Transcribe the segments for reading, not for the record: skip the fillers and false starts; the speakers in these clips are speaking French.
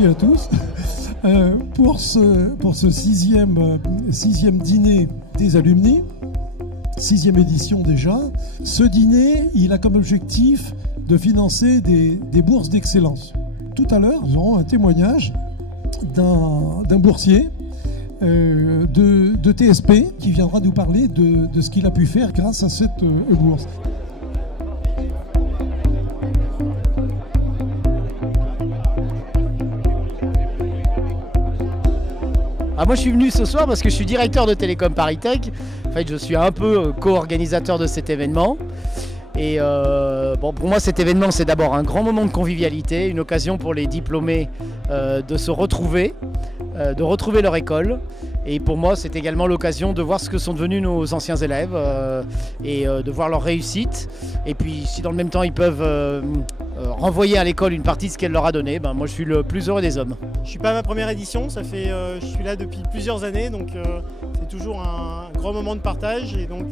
Salut à tous. Pour ce sixième dîner des alumni, 6e édition déjà, ce dîner, il a comme objectif de financer des bourses d'excellence. Tout à l'heure, nous aurons un témoignage d'un boursier de TSP qui viendra nous parler de ce qu'il a pu faire grâce à cette bourse. Moi je suis venu ce soir parce que je suis directeur de Télécom Paris Tech. En fait, je suis un peu co-organisateur de cet événement. Et pour moi cet événement c'est d'abord un grand moment de convivialité, une occasion pour les diplômés de se retrouver, de retrouver leur école. Et pour moi c'est également l'occasion de voir ce que sont devenus nos anciens élèves et de voir leur réussite. Et puis si dans le même temps ils peuvent renvoyer à l'école une partie de ce qu'elle leur a donné, moi je suis le plus heureux des hommes. Je suis pas à ma première édition, je suis là depuis plusieurs années, donc c'est toujours un grand moment de partage et donc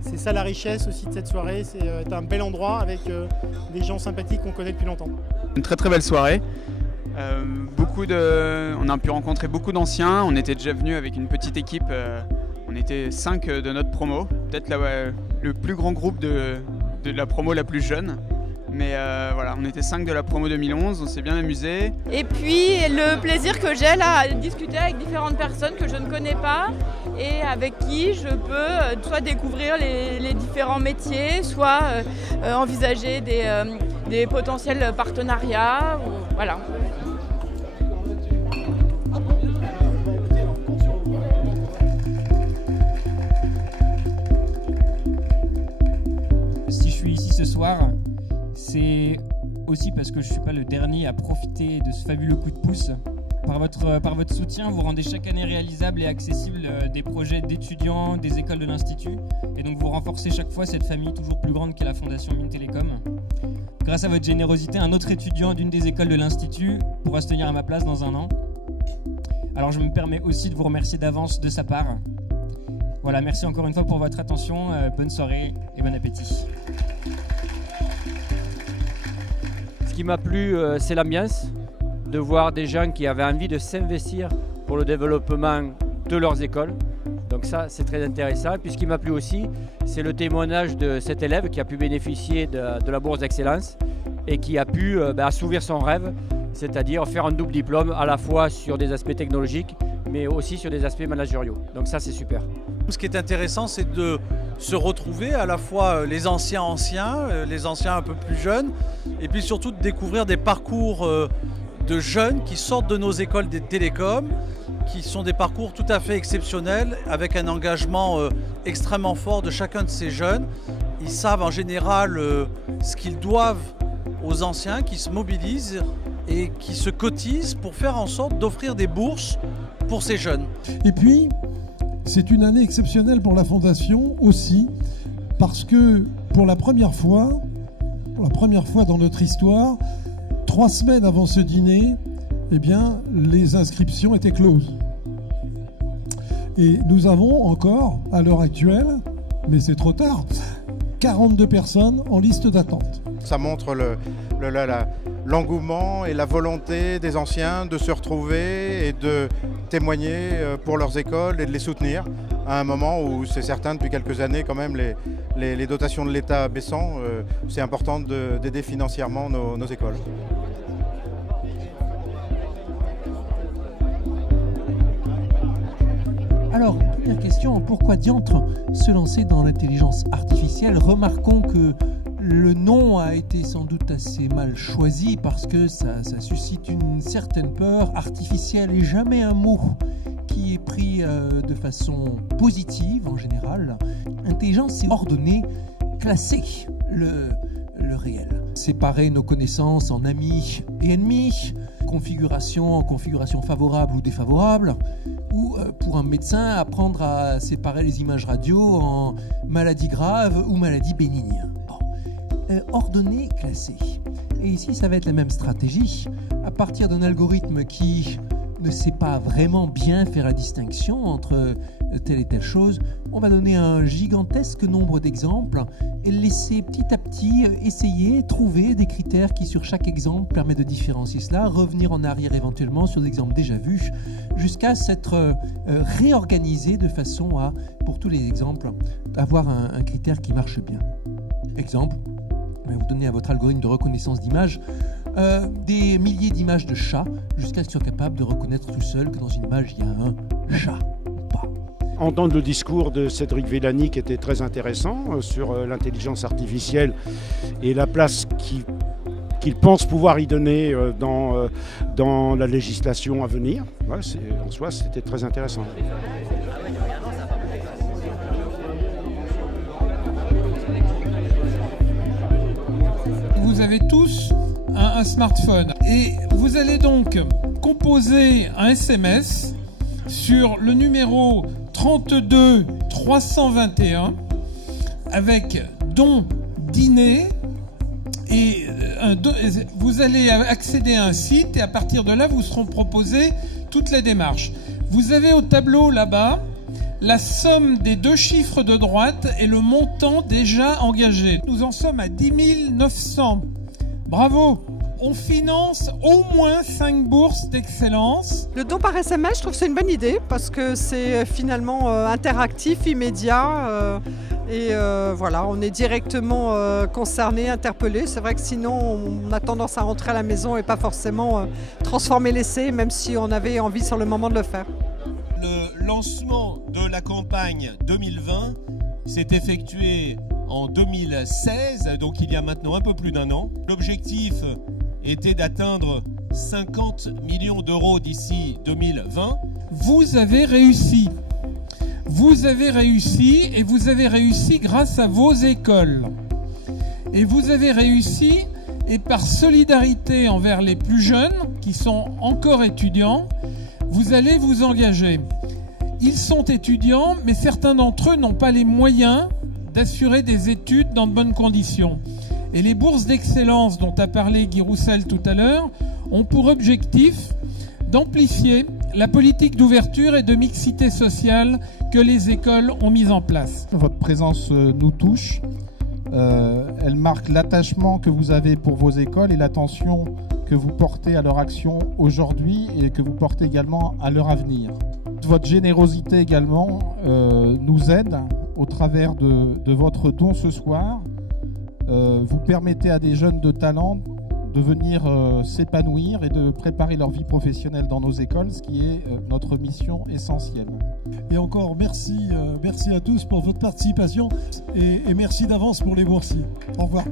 c'est ça la richesse aussi de cette soirée, c'est un bel endroit avec des gens sympathiques qu'on connaît depuis longtemps. Une très très belle soirée, on a pu rencontrer beaucoup d'anciens, on était déjà venus avec une petite équipe, on était 5 de notre promo, peut-être le plus grand groupe de la promo la plus jeune. Mais voilà, on était 5 de la promo 2011, on s'est bien amusé. Et puis le plaisir que j'ai là à discuter avec différentes personnes que je ne connais pas et avec qui je peux soit découvrir les différents métiers, soit envisager des potentiels partenariats. Voilà. Si je suis ici ce soir, c'est aussi parce que je ne suis pas le dernier à profiter de ce fabuleux coup de pouce. Par votre soutien, vous rendez chaque année réalisable et accessible des projets d'étudiants, des écoles de l'Institut. Et donc vous renforcez chaque fois cette famille toujours plus grande qu'est la Fondation Mines Télécom. Grâce à votre générosité, un autre étudiant d'une des écoles de l'Institut pourra se tenir à ma place dans un an. Alors je me permets aussi de vous remercier d'avance de sa part. Voilà, merci encore une fois pour votre attention. Bonne soirée et bon appétit. Ce qui m'a plu, c'est l'ambiance, de voir des gens qui avaient envie de s'investir pour le développement de leurs écoles. Donc ça, c'est très intéressant. Et puis ce qui m'a plu aussi, c'est le témoignage de cet élève qui a pu bénéficier de la bourse d'excellence et qui a pu assouvir son rêve, c'est-à-dire faire un double diplôme à la fois sur des aspects technologiques, mais aussi sur des aspects managériaux. Donc ça, c'est super. Ce qui est intéressant, c'est de se retrouver à la fois les anciens, les anciens un peu plus jeunes, et puis surtout de découvrir des parcours de jeunes qui sortent de nos écoles des télécoms, qui sont des parcours tout à fait exceptionnels, avec un engagement extrêmement fort de chacun de ces jeunes. Ils savent en général ce qu'ils doivent aux anciens, qui se mobilisent et qui se cotisent pour faire en sorte d'offrir des bourses pour ces jeunes. Et puis, c'est une année exceptionnelle pour la Fondation aussi, parce que pour la première fois dans notre histoire, 3 semaines avant ce dîner, eh bien, les inscriptions étaient closes. Et nous avons encore, à l'heure actuelle, mais c'est trop tard, 42 personnes en liste d'attente. Ça montre l'engouement et la volonté des anciens de se retrouver et de témoigner pour leurs écoles et de les soutenir à un moment où c'est certain depuis quelques années quand même les dotations de l'État baissant, c'est important d'aider financièrement nos écoles. Alors, première question, pourquoi diantre se lancer dans l'intelligence artificielle? Remarquons que le nom a été sans doute assez mal choisi parce que ça suscite une certaine peur. Artificielle et jamais un mot qui est pris de façon positive en général. Intelligence, c'est ordonner, classer le réel. Séparer nos connaissances en amis et ennemis, configuration favorable ou défavorable, ou pour un médecin apprendre à séparer les images radio en maladies graves ou maladies bénignes. Ordonner, classer. Et ici, ça va être la même stratégie. À partir d'un algorithme qui ne sait pas vraiment bien faire la distinction entre telle et telle chose. On va donner un gigantesque nombre d'exemples et laisser petit à petit essayer, trouver des critères qui sur chaque exemple permettent de différencier cela, revenir en arrière éventuellement sur des exemples déjà vus, jusqu'à s'être réorganisé de façon à, pour tous les exemples, avoir un critère qui marche bien. Exemple, vous donnez à votre algorithme de reconnaissance d'images des milliers d'images de chats jusqu'à ce qu'il soit capable de reconnaître tout seul que dans une image il y a un chat ou pas. Entendre le discours de Cédric Villani qui était très intéressant sur l'intelligence artificielle et la place qu'il pense pouvoir y donner dans la législation à venir. Ouais, en soi, c'était très intéressant. Vous avez tous un smartphone et vous allez donc composer un SMS sur le numéro 32 321 avec don dîner et vous allez accéder à un site et à partir de là vous seront proposées toutes les démarches. Vous avez au tableau là-bas la somme des deux chiffres de droite et le montant déjà engagé. Nous en sommes à 10 900. Bravo! On finance au moins 5 bourses d'excellence. Le don par SMS, je trouve que c'est une bonne idée parce que c'est finalement interactif, immédiat. Voilà, on est directement concerné, interpellé. C'est vrai que sinon, on a tendance à rentrer à la maison et pas forcément transformer l'essai, même si on avait envie sur le moment de le faire. Le lancement de la campagne 2020 s'est effectué en 2016, donc il y a maintenant un peu plus d'un an. L'objectif était d'atteindre 50 millions d'euros d'ici 2020. Vous avez réussi. Vous avez réussi et vous avez réussi grâce à vos écoles. Et vous avez réussi et par solidarité envers les plus jeunes qui sont encore étudiants, vous allez vous engager. Ils sont étudiants, mais certains d'entre eux n'ont pas les moyens d'assurer des études dans de bonnes conditions. Et les bourses d'excellence dont a parlé Guy Roussel tout à l'heure ont pour objectif d'amplifier la politique d'ouverture et de mixité sociale que les écoles ont mise en place. Votre présence nous touche. Elle marque l'attachement que vous avez pour vos écoles et l'attention que vous portez à leur action aujourd'hui et que vous portez également à leur avenir. Votre générosité également nous aide au travers de votre don ce soir. Vous permettez à des jeunes de talent de venir s'épanouir et de préparer leur vie professionnelle dans nos écoles, ce qui est notre mission essentielle. Et encore merci à tous pour votre participation et merci d'avance pour les boursiers. Au revoir.